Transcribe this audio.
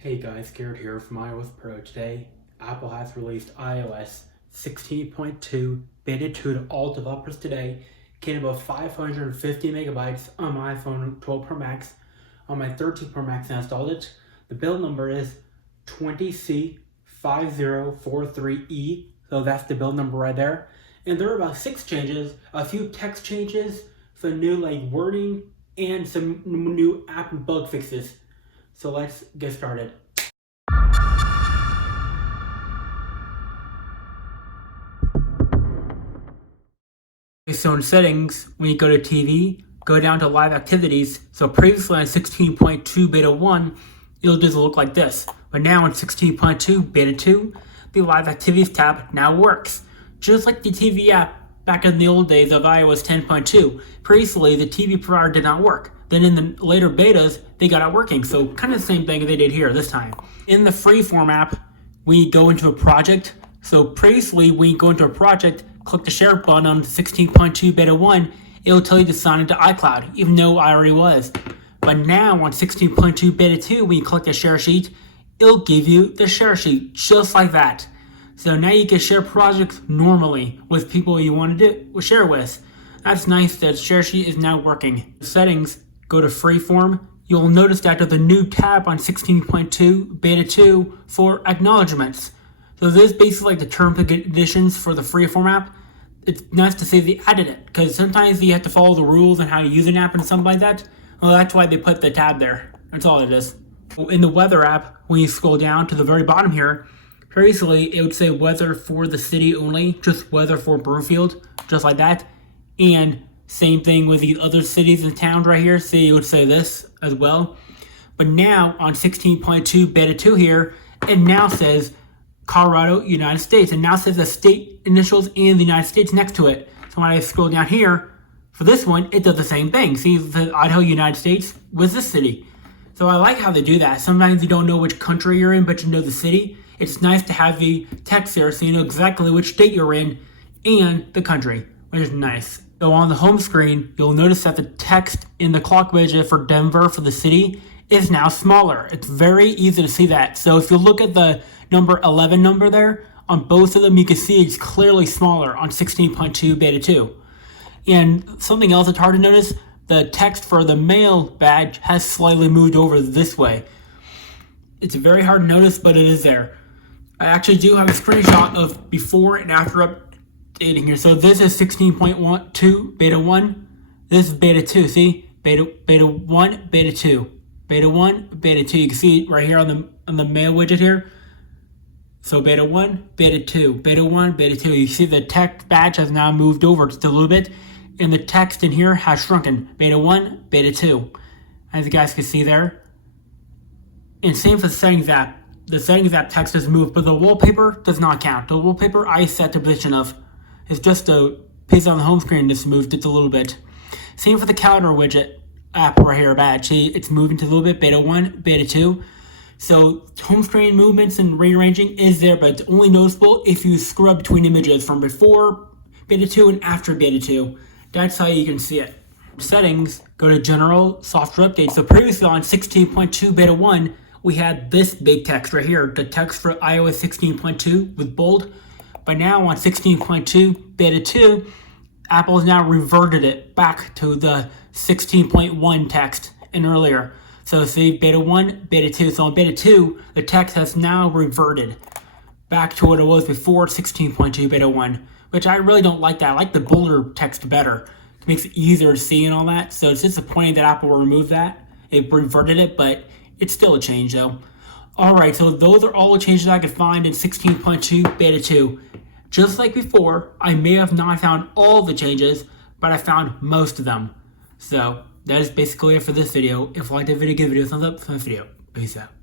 Hey guys, Garrett here from iOS Pro. Today, Apple has released iOS 16.2 Beta 2 to all developers today. Came about 550 megabytes on my iPhone 12 Pro Max. On my 13 Pro Max, I installed it. The build number is 20C5043E, so that's the build number right there. And there are about 6 changes, a few text changes, some new wording, and some new app and bug fixes. So let's get started. So in settings, when you go to TV, go down to live activities. So previously on 16.2 beta 1, it'll just look like this. But now in 16.2 beta 2, the live activities tab now works. Just like the TV app back in the old days of iOS 10.2. Previously, the TV provider did not work. Then in the later betas, they got it working. So kind of the same thing they did here this time. In the Freeform app, we go into a project. So previously, when you go into a project, click the share button on 16.2 beta 1, it'll tell you to sign into iCloud, even though I already was. But now on 16.2 beta 2, when you click the share sheet, it'll give you the share sheet, just like that. So now you can share projects normally with people you want to share with. That's nice that share sheet is now working. Settings, go to Freeform. You'll notice that there's a new tab on 16.2 beta 2 for acknowledgements. So this is basically like the terms and conditions for the Freeform app. It's nice to see they added it, because sometimes you have to follow the rules on how to use an app and something like that. Well, that's why they put the tab there. That's all it is. In the weather app, when you scroll down to the very bottom here, previously it would say weather for the city only, just weather for Broomfield, just like that. And same thing with the other cities and towns right here. See, it would say this as well. But now on 16.2 beta 2 here, it now says Colorado, United States. And now says the state initials and the United States next to it. So when I scroll down here, for this one, it does the same thing. See, it says Idaho, United States with this city. So I like how they do that. Sometimes you don't know which country you're in, but you know the city. It's nice to have the text there so you know exactly which state you're in and the country, which is nice. So on the home screen, you'll notice that the text in the clock widget for Denver, for the city, is now smaller. It's very easy to see that. So if you look at the number 11 number there, on both of them you can see it's clearly smaller on 16.2 beta 2. And something else that's hard to notice, the text for the mail badge has slightly moved over this way. It's very hard to notice, but it is there. I actually do have a screenshot of before and after updating here. So this is 16.2 beta 1. This is beta 2. See? Beta 1, beta 2. Beta 1, beta 2. You can see it right here on the mail widget here. So beta 1, beta 2. Beta 1, beta 2. You see the text badge has now moved over just a little bit. And the text in here has shrunken. Beta 1, beta 2. As you guys can see there. And same for the settings app. The settings app text has moved, but the wallpaper does not count. The wallpaper I set the position of. It's just a piece on the home screen that's moved just a little bit. Same for the calendar widget app right here, badge. See, it's moving to a little bit, beta 1, beta 2. So home screen movements and rearranging is there, but it's only noticeable if you scrub between images from before beta 2 and after beta 2. That's how you can see it. Settings, go to General, Software Updates. So previously on 16.2 beta 1, we had this big text right here, the text for iOS 16.2 with bold. But now on 16.2 beta 2, Apple has now reverted it back to the 16.1 text and earlier. So see beta 1, beta 2. So on beta 2, the text has now reverted back to what it was before 16.2 beta 1, which I really don't like that. I like the bolder text better. It makes it easier to see and all that. So it's disappointing that Apple removed that. It reverted it, but it's still a change though. Alright, so those are all the changes I could find in 16.2 beta 2. Just like before, I may have not found all the changes, but I found most of them. So that is basically it for this video. If you liked the video, give the video a thumbs up for the video. Peace out.